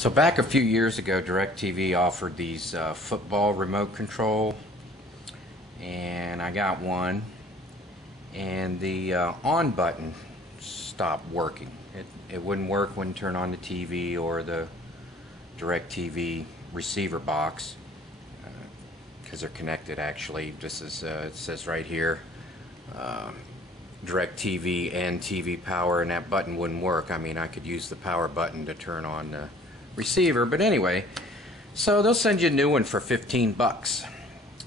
So back a few years ago, DirecTV offered these football remote control, and I got one, and the on button stopped working. It wouldn't work when turn on the TV or the DirecTV receiver box because they're connected. Actually, this is it says right here DirecTV and TV power, and that button wouldn't work. I mean, I could use the power button to turn on the receiver, but anyway, so they'll send you a new one for 15 bucks.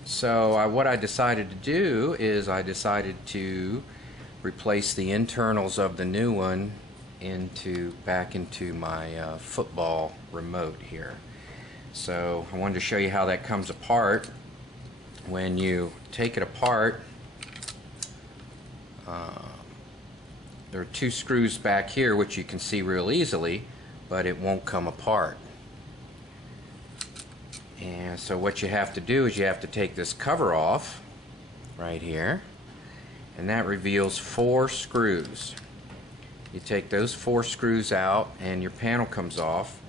So what I decided to do is I decided to replace the internals of the new one back into my football remote here. So I wanted to show you how that comes apart. When you take it apart, there are two screws back here which you can see real easily, but it won't come apart. And so what you have to do is you have to take this cover off right here, and that reveals 4 screws. You take those 4 screws out and your panel comes off,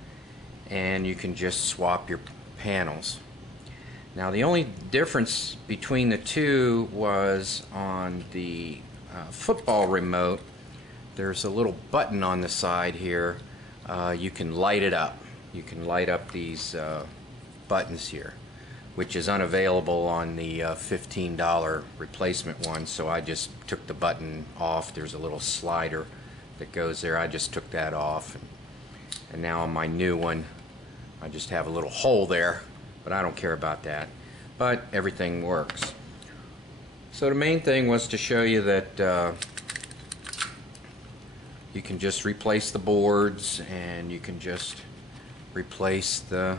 and you can just swap your panels. Now the only difference between the two was on the football remote, there's a little button on the side here. You can light it up. You can light up these buttons here, which is unavailable on the $15 replacement one, so I just took the button off. There's a little slider that goes there. I just took that off, and now on my new one I just have a little hole there, but I don't care about that. But everything works. So the main thing was to show you that you can just replace the boards, and you can just replace the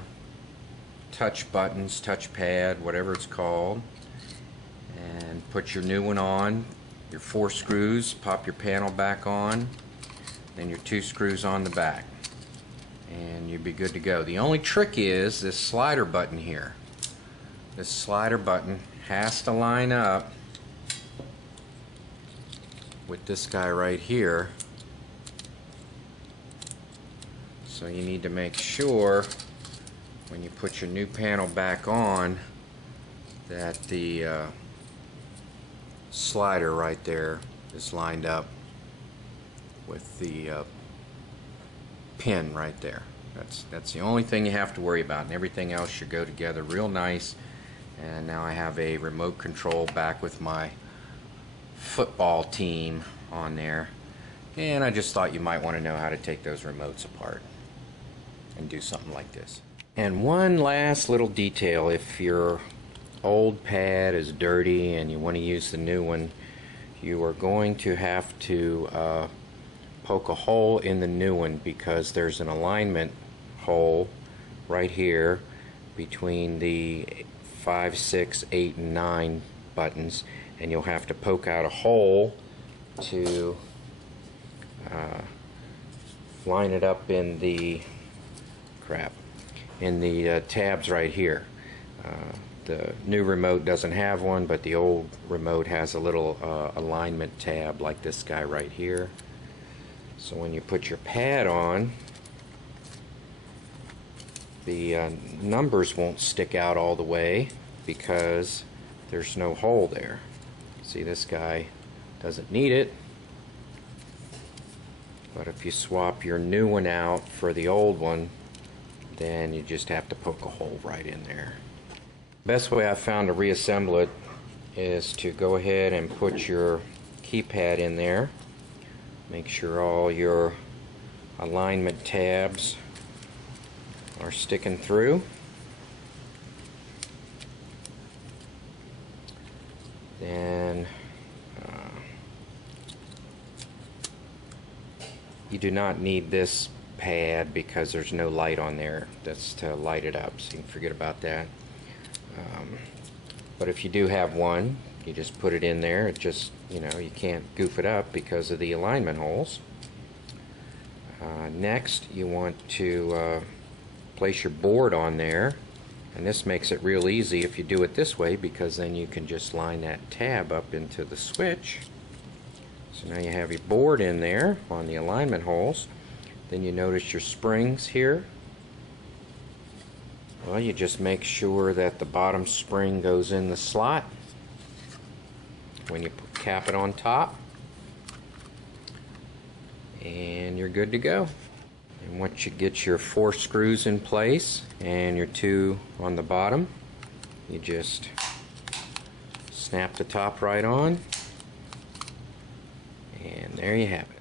touch buttons, touch pad, whatever it's called, and put your new one on, your 4 screws, pop your panel back on, then your 2 screws on the back, and you'll be good to go. The only trick is this slider button here. This slider button has to line up with this guy right here. So you need to make sure when you put your new panel back on that the slider right there is lined up with the pin right there. That's the only thing you have to worry about, and everything else should go together real nice. And now I have a remote control back with my football team on there, and I just thought you might want to know how to take those remotes apart and do something like this. And one last little detail: if your old pad is dirty and you want to use the new one, you are going to have to poke a hole in the new one, because there's an alignment hole right here between the 5, 6, 8, and 9 buttons, and you'll have to poke out a hole to line it up in the tabs right here. The new remote doesn't have one, but the old remote has a little alignment tab like this guy right here. So when you put your pad on, the numbers won't stick out all the way because there's no hole there. See, this guy doesn't need it, but if you swap your new one out for the old one, then you just have to poke a hole right in there. Best way I found to reassemble it is to go ahead and put your keypad in there. Make sure all your alignment tabs are sticking through. Then you do not need this pad because there's no light on there that's to light it up, so you can forget about that. But if you do have one, you just put it in there. It just, you can't goof it up because of the alignment holes. Next, you want to place your board on there, and this makes it real easy if you do it this way, because then you can just line that tab up into the switch. So now you have your board in there on the alignment holes. Then you notice your springs here Well, you just make sure that the bottom spring goes in the slot when you cap it on top, and you're good to go. And once you get your 4 screws in place and your 2 on the bottom, you just snap the top right on, and there you have it.